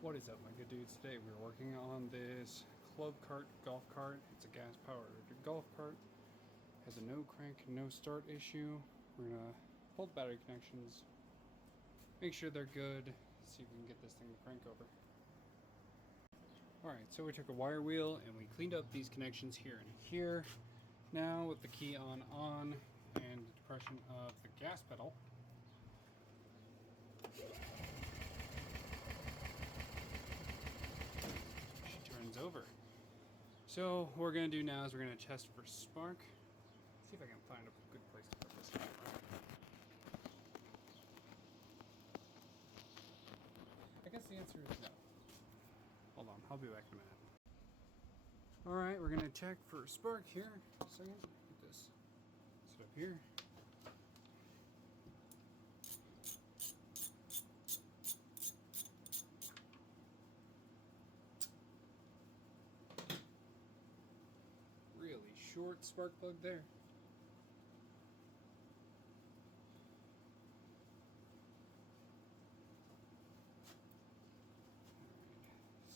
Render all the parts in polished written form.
What is up, my good dudes? Today we're working on this club cart golf cart. It's a gas powered golf cart. Has a no crank, no start issue. We're gonna pull the battery connections, make sure they're good, see if we can get this thing to crank over. Alright, so we took a wire wheel and we cleaned up these connections here and here. Now with the key on and the depression of the gas pedal, turns over. So what we're going to do now is we're going to test for spark. See if I can find a good place to put this camera. I guess the answer is no. Hold on, I'll be back in a minute. Alright, we're going to check for spark here. A second. Get this set up here. Really short spark plug there.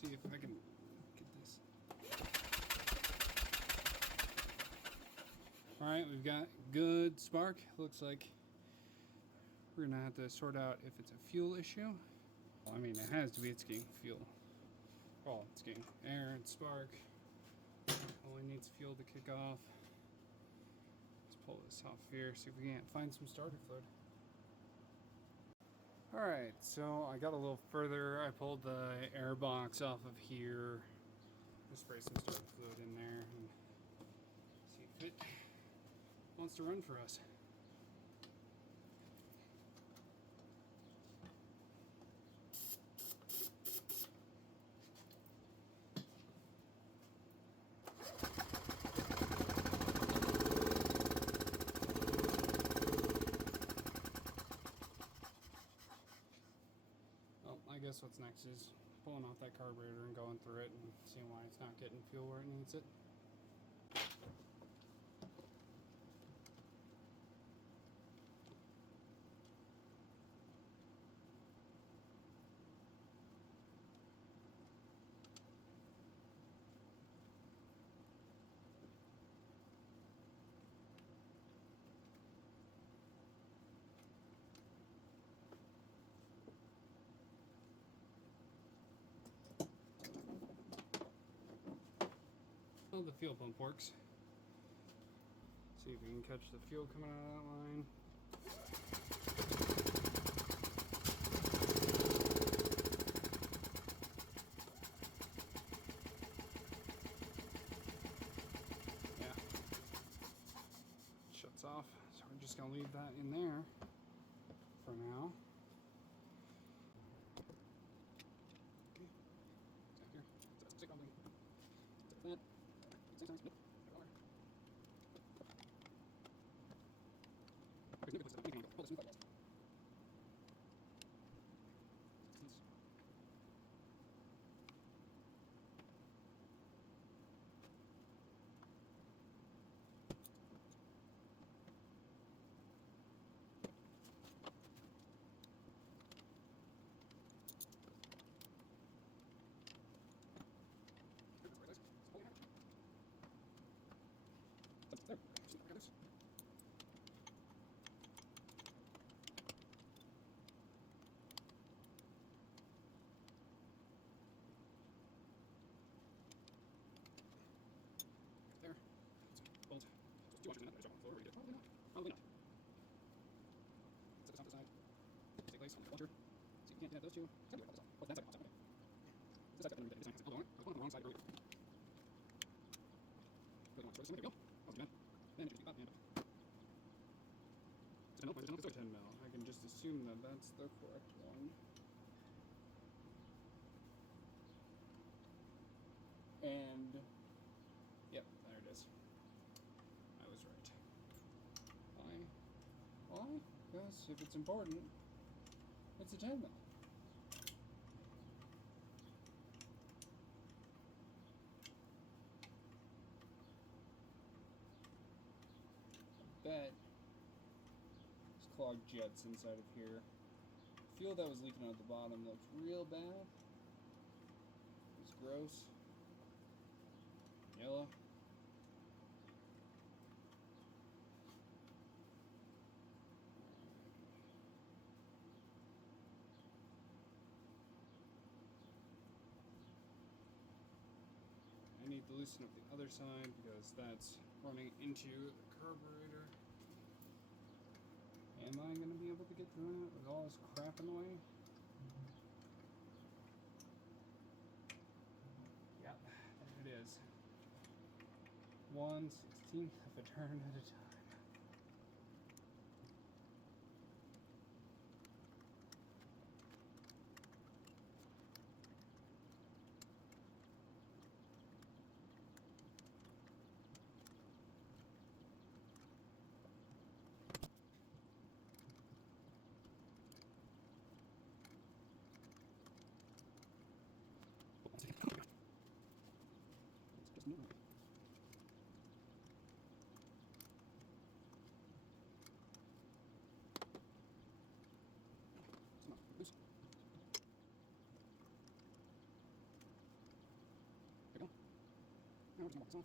See if I can get this. Alright, we've got good spark. Looks like we're gonna have to sort out if it's a fuel issue. Well, I mean, it has to be. It's getting fuel. Well, it's getting air and spark. Only needs fuel to kick off. Let's pull this off here, see if we can't find some starter fluid. Alright, so I got a little further. I pulled the air box off of here. Just spray some starter fluid in there and see if it wants to run for us. Well, I guess what's next is pulling off that carburetor and going through it and seeing why it's not getting fuel where it needs it. Well, the fuel pump works. See if we can catch the fuel coming out of that line. Yeah. Shuts off. So we're just gonna leave that in there for now. Okay. It's here. It's stick on me. It's a plant. There. Bolt. So it's 2 inches in it. There's on the floor. Read it. Probably not. Probably not. Set this off to the side. Stay place on the plunger. So you can't connect those two. It's going to do it. Oh, that's like okay. This side got the design. Hold on. I was on the wrong side earlier. There we go. That was good. Then it should be up and up. It's 10 mil. It's 10 mil. I can just assume that that's the correct one. And yep, there it is. I was right. Why? Why? Because if it's important, it's a 10 mil. I bet there's clogged jets inside of here. Fuel that was leaking out the bottom looks real bad. gross. Yellow. I need to loosen up the other side because that's running into the carburetor. Am I going to be able to get through that with all this crap in the way? Yep, there it is. 1/16 of a turn at a time. Now we're just going to walk this off.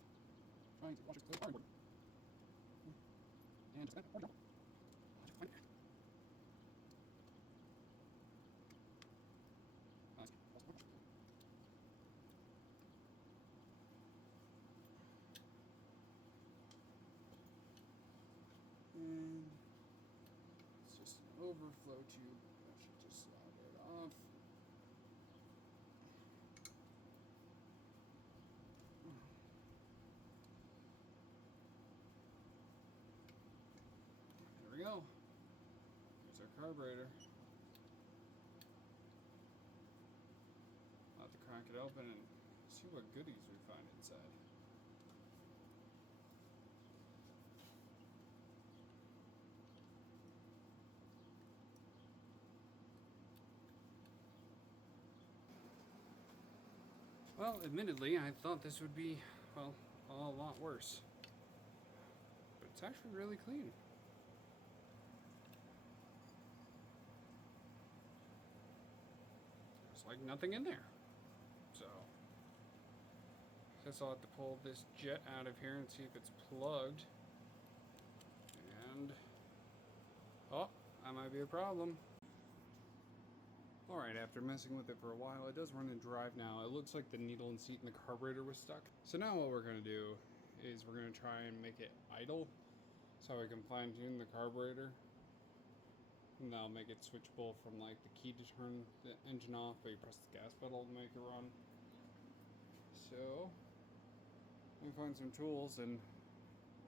Trying to wash it clear cardboard. And just that. There we go. Just find it. Nice. And it's just an overflow tube. I should just slide it off. There we go. There's our carburetor. I'll have to crack it open and see what goodies we find inside. Well, admittedly, I thought this would be, well, a lot worse. But it's actually really clean. There's like nothing in there. So, I guess I'll have to pull this jet out of here and see if it's plugged. And, oh, that might be a problem. Alright, after messing with it for a while, it does run in drive now. It looks like the needle and seat in the carburetor was stuck. So now what we're going to do is we're going to try and make it idle so we can fine tune the carburetor. And that'll make it switchable from like the key to turn the engine off, but you press the gas pedal to make it run. So, let me find some tools and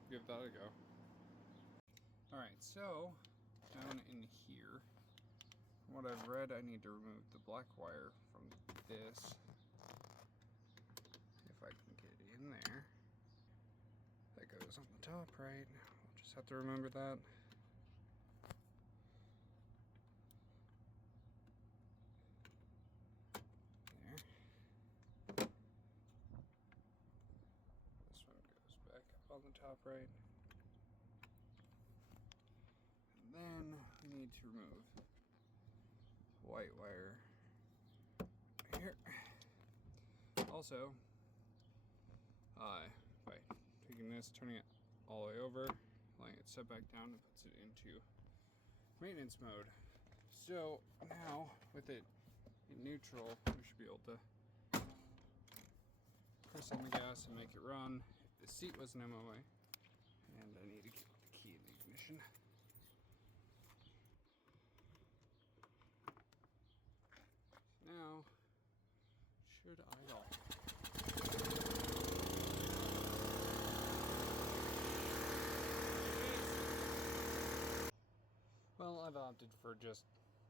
give that a go. Alright, so down in here, from what I've read, I need to remove the black wire from this. If I can get in there. That goes on the top, right? I'll just have to remember that. There. This one goes back up on the top, right? And then we need to remove white wire here. Also, by taking this, turning it all the way over, letting it set back down, it puts it into maintenance mode. So now, with it in neutral, we should be able to press on the gas and make it run. If the seat wasn't in my way, and I need to get the key in the ignition. Now, should idle. Well, I've opted for just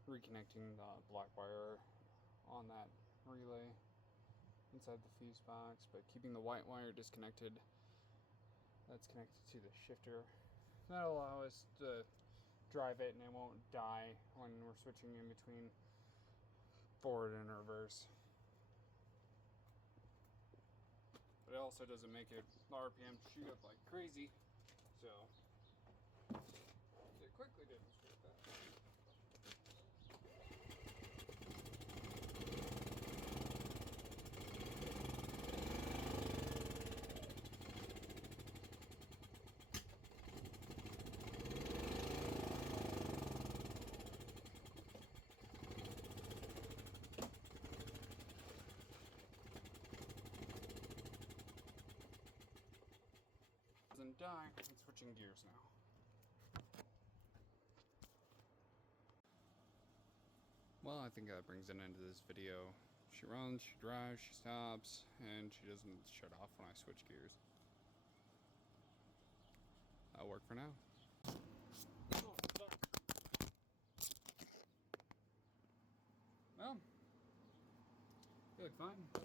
reconnecting the black wire on that relay inside the fuse box, but keeping the white wire disconnected. That's connected to the shifter. That'll allow us to drive it and it won't die when we're switching in between forward and reverse. But it also doesn't make it the RPM shoot up like crazy. So to quickly demonstrate that. switching gears now. Well, I think that brings an end to this video. She runs, she drives, she stops, and she doesn't shut off when I switch gears. That'll work for now. Well, you look fine.